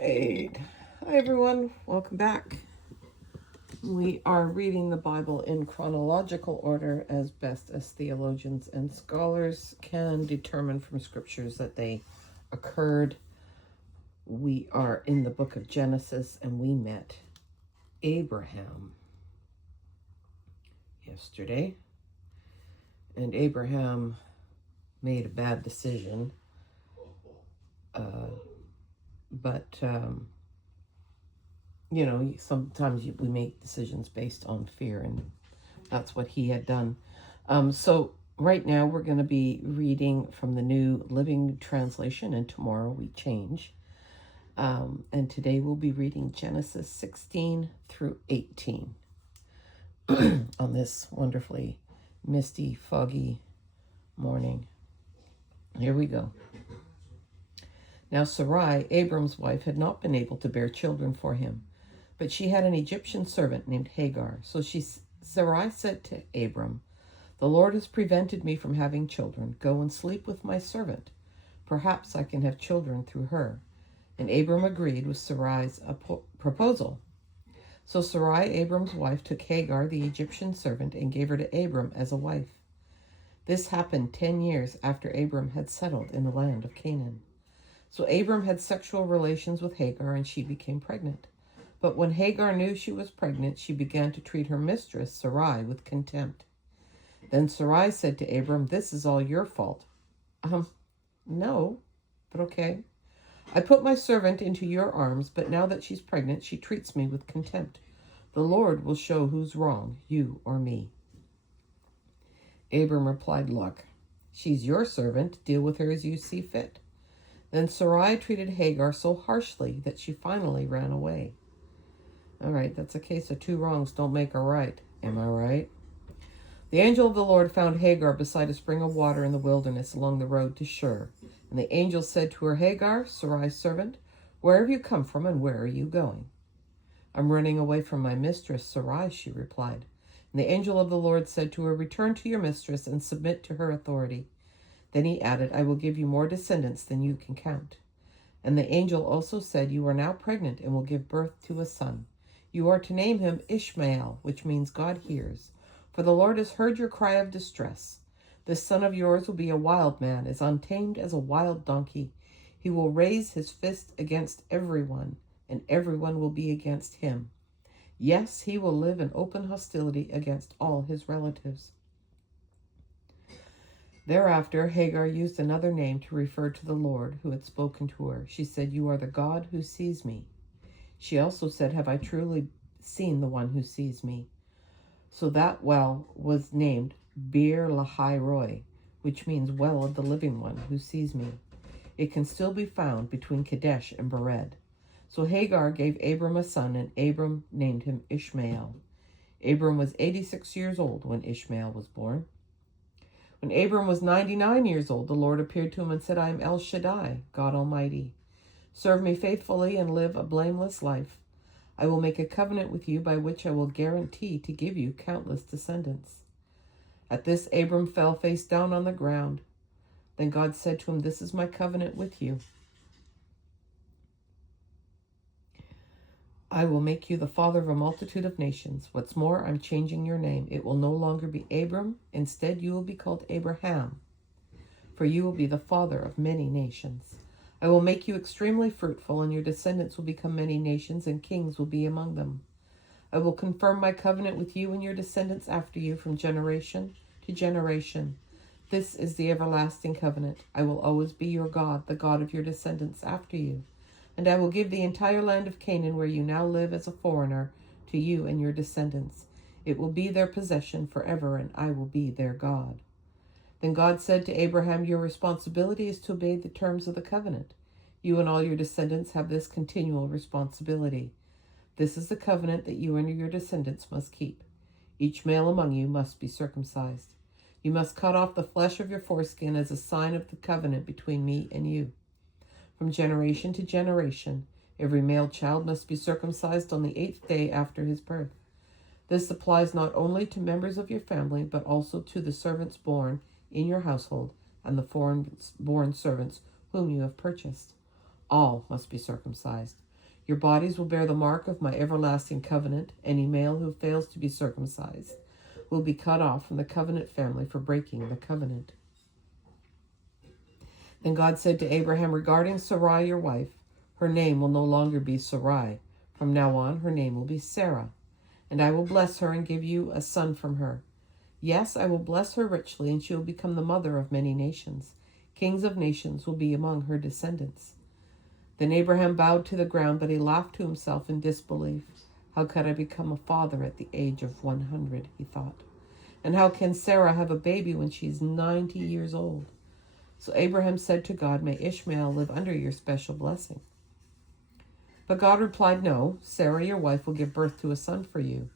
right. Hi, everyone. Welcome back. We are reading the Bible in chronological order as best as theologians and scholars can determine from scriptures that they occurred. We are in the book of Genesis, and we met Abraham yesterday. And Abraham made a bad decision. But sometimes we make decisions based on fear, and that's what he had done. So right now we're going to be reading from the New Living Translation, and tomorrow we change. And today we'll be reading Genesis 16 through 18 on this wonderfully misty, foggy morning. Here we go. Now Sarai, Abram's wife, had not been able to bear children for him, but she had an Egyptian servant named Hagar. So Sarai said to Abram, "The Lord has prevented me from having children. Go and sleep with my servant. Perhaps I can have children through her." And Abram agreed with Sarai's proposal. So Sarai, Abram's wife, took Hagar, the Egyptian servant, and gave her to Abram as a wife. This happened 10 years after Abram had settled in the land of Canaan. So Abram had sexual relations with Hagar, and she became pregnant. But when Hagar knew she was pregnant, she began to treat her mistress, Sarai, with contempt. Then Sarai said to Abram, "This is all your fault." No, but okay. "I put my servant into your arms, but now that she's pregnant, she treats me with contempt. The Lord will show who's wrong, you or me." Abram replied, "Look, she's your servant. Deal with her as you see fit." Then Sarai treated Hagar so harshly that she finally ran away. All right, that's a case of two wrongs don't make a right. Am I right? The angel of the Lord found Hagar beside a spring of water in the wilderness along the road to Shur. And the angel said to her, "Hagar, Sarai's servant, where have you come from and where are you going?" "I'm running away from my mistress, Sarai," she replied. And the angel of the Lord said to her, "Return to your mistress and submit to her authority." Then he added, "I will give you more descendants than you can count." And the angel also said, "You are now pregnant and will give birth to a son. You are to name him Ishmael, which means God hears. For the Lord has heard your cry of distress. This son of yours will be a wild man, as untamed as a wild donkey. He will raise his fist against everyone, and everyone will be against him. Yes, he will live in open hostility against all his relatives." Thereafter, Hagar used another name to refer to the Lord who had spoken to her. She said, "You are the God who sees me." She also said, "Have I truly seen the one who sees me?" So that well was named Beer Lahai Roi, which means well of the living one who sees me. It can still be found between Kadesh and Bered. So Hagar gave Abram a son, and Abram named him Ishmael. Abram was 86 years old when Ishmael was born. When Abram was 99 years old, the Lord appeared to him and said, "I am El Shaddai, God Almighty. Serve me faithfully and live a blameless life. I will make a covenant with you by which I will guarantee to give you countless descendants." At this, Abram fell face down on the ground. Then God said to him, "This is my covenant with you. I will make you the father of a multitude of nations. What's more, I'm changing your name. It will no longer be Abram. Instead, you will be called Abraham, for you will be the father of many nations. I will make you extremely fruitful, and your descendants will become many nations, and kings will be among them. I will confirm my covenant with you and your descendants after you from generation to generation. This is the everlasting covenant. I will always be your God, the God of your descendants after you. And I will give the entire land of Canaan, where you now live as a foreigner, to you and your descendants. It will be their possession forever, and I will be their God." Then God said to Abraham, "Your responsibility is to obey the terms of the covenant. You and all your descendants have this continual responsibility. This is the covenant that you and your descendants must keep. Each male among you must be circumcised. You must cut off the flesh of your foreskin as a sign of the covenant between me and you. From generation to generation, every male child must be circumcised on the 8th day after his birth. This applies not only to members of your family, but also to the servants born in your household and the foreign-born servants whom you have purchased. All must be circumcised. Your bodies will bear the mark of my everlasting covenant. Any male who fails to be circumcised will be cut off from the covenant family for breaking the covenant." Then God said to Abraham, "Regarding Sarai, your wife, her name will no longer be Sarai. From now on, her name will be Sarah, and I will bless her and give you a son from her. Yes, I will bless her richly, and she will become the mother of many nations. Kings of nations will be among her descendants." Then Abraham bowed to the ground, but he laughed to himself in disbelief. "How could I become a father at the age of 100, he thought. "And how can Sarah have a baby when she is 90 years old?" So Abraham said to God, "May Ishmael live under your special blessing." But God replied, "No, Sarah, your wife, will give birth to a son for you.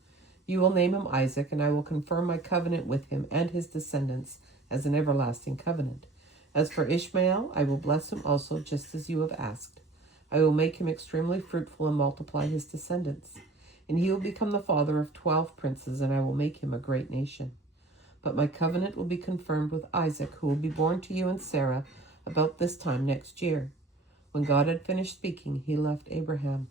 You will name him Isaac, and I will confirm my covenant with him and his descendants as an everlasting covenant. As for Ishmael, I will bless him also, just as you have asked. I will make him extremely fruitful and multiply his descendants. And he will become the father of 12 princes, and I will make him a great nation. But my covenant will be confirmed with Isaac, who will be born to you and Sarah about this time next year." When God had finished speaking, he left Abraham.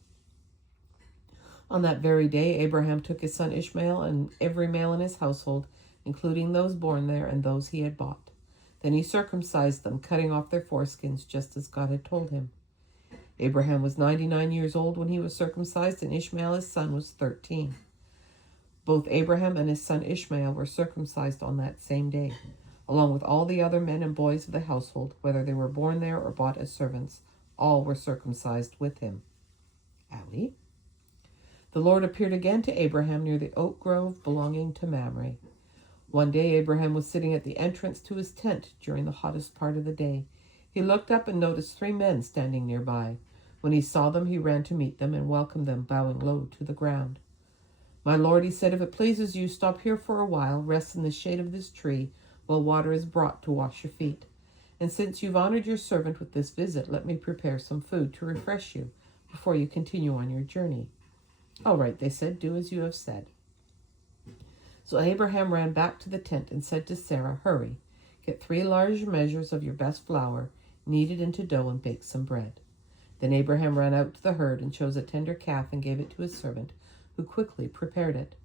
On that very day, Abraham took his son Ishmael and every male in his household, including those born there and those he had bought. Then he circumcised them, cutting off their foreskins, just as God had told him. Abraham was 99 years old when he was circumcised, and Ishmael, his son, was 13. Both Abraham and his son Ishmael were circumcised on that same day, along with all the other men and boys of the household, whether they were born there or bought as servants. All were circumcised with him. Owie. The Lord appeared again to Abraham near the oak grove belonging to Mamre. One day Abraham was sitting at the entrance to his tent during the hottest part of the day. He looked up and noticed 3 men standing nearby. When he saw them, he ran to meet them and welcomed them, bowing low to the ground. "My lord," he said, "if it pleases you, stop here for a while, rest in the shade of this tree while water is brought to wash your feet. And since you've honored your servant with this visit, let me prepare some food to refresh you before you continue on your journey." "All right," they said, "do as you have said." So Abraham ran back to the tent and said to Sarah, "Hurry, get 3 large measures of your best flour, knead it into dough, and bake some bread." Then Abraham ran out to the herd and chose a tender calf and gave it to his servant, who quickly prepared it.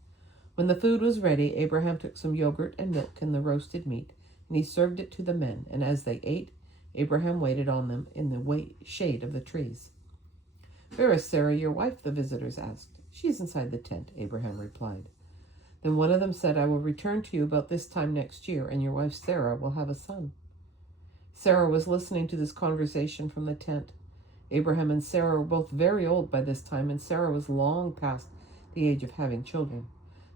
When the food was ready, Abraham took some yogurt and milk and the roasted meat, and he served it to the men. And as they ate, Abraham waited on them in the shade of the trees. "Where is Sarah, your wife?" the visitors asked. "She's inside the tent," Abraham replied. Then one of them said, "I will return to you about this time next year, and your wife Sarah will have a son." Sarah was listening to this conversation from the tent. Abraham and Sarah were both very old by this time, and Sarah was long past the age of having children.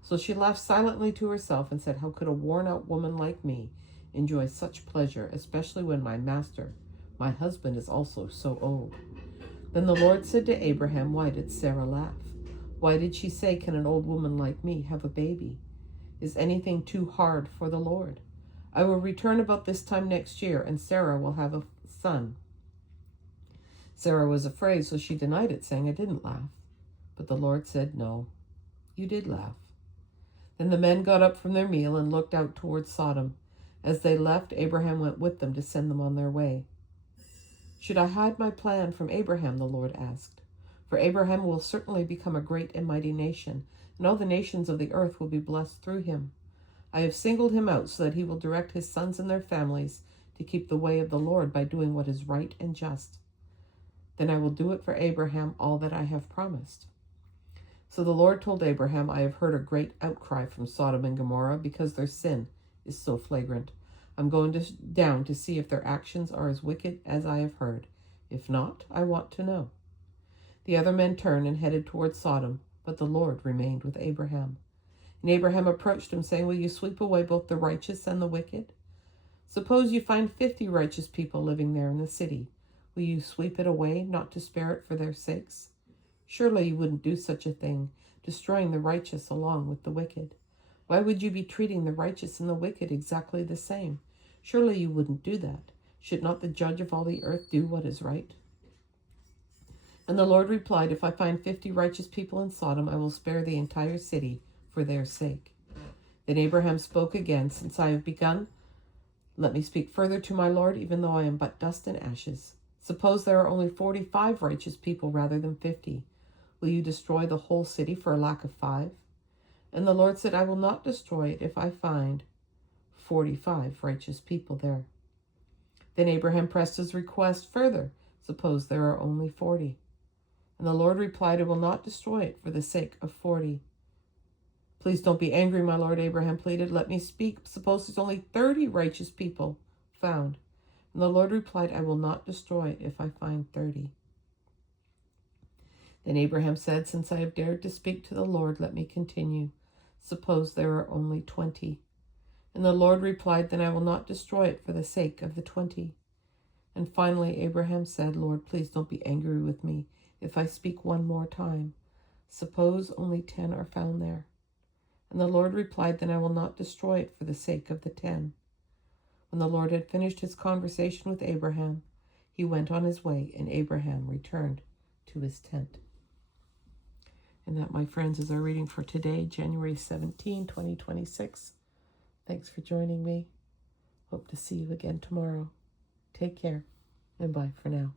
So she laughed silently to herself and said, "How could a worn-out woman like me enjoy such pleasure, especially when my master, my husband, is also so old?" Then the Lord said to Abraham, "Why did Sarah laugh? Why did she say, 'Can an old woman like me have a baby?' Is anything too hard for the Lord? I will return about this time next year, and Sarah will have a son." Sarah was afraid, so she denied it, saying, "I didn't laugh." But the Lord said, "No, you did laugh." Then the men got up from their meal and looked out towards Sodom. As they left, Abraham went with them to send them on their way. "Should I hide my plan from Abraham?" the Lord asked. "For Abraham will certainly become a great and mighty nation, and all the nations of the earth will be blessed through him. I have singled him out so that he will direct his sons and their families to keep the way of the Lord by doing what is right and just. Then I will do it for Abraham all that I have promised." So the Lord told Abraham, "I have heard a great outcry from Sodom and Gomorrah because their sin is so flagrant. I'm going down to see if their actions are as wicked as I have heard. If not, I want to know." The other men turned and headed toward Sodom, but the Lord remained with Abraham. And Abraham approached him, saying, "Will you sweep away both the righteous and the wicked? Suppose you find 50 righteous people living there in the city. Will you sweep it away, not to spare it for their sakes? Surely you wouldn't do such a thing, destroying the righteous along with the wicked. Why would you be treating the righteous and the wicked exactly the same? Surely you wouldn't do that. Should not the judge of all the earth do what is right?" And the Lord replied, "If I find 50 righteous people in Sodom, I will spare the entire city for their sake." Then Abraham spoke again, "Since I have begun, let me speak further to my Lord, even though I am but dust and ashes. Suppose there are only 45 righteous people rather than 50. Will you destroy the whole city for a lack of 5? And the Lord said, I will not destroy it if I find 45 righteous people there. Then Abraham pressed his request further. Suppose there are only 40. And the Lord replied, I will not destroy it for the sake of 40. Please don't be angry, my lord, Abraham pleaded. Let me speak. Suppose there's only 30 righteous people found. And the Lord replied, I will not destroy it if I find 30. Then Abraham said, since I have dared to speak to the Lord, let me continue. Suppose there are only 20. And the Lord replied, then I will not destroy it for the sake of the 20. And finally Abraham said, Lord, please don't be angry with me if I speak one more time. Suppose only 10 are found there. And the Lord replied, then I will not destroy it for the sake of the 10. When the Lord had finished his conversation with Abraham, he went on his way, and Abraham returned to his tent. And that, my friends, is our reading for today, January 17, 2026. Thanks for joining me. Hope to see you again tomorrow. Take care, and bye for now.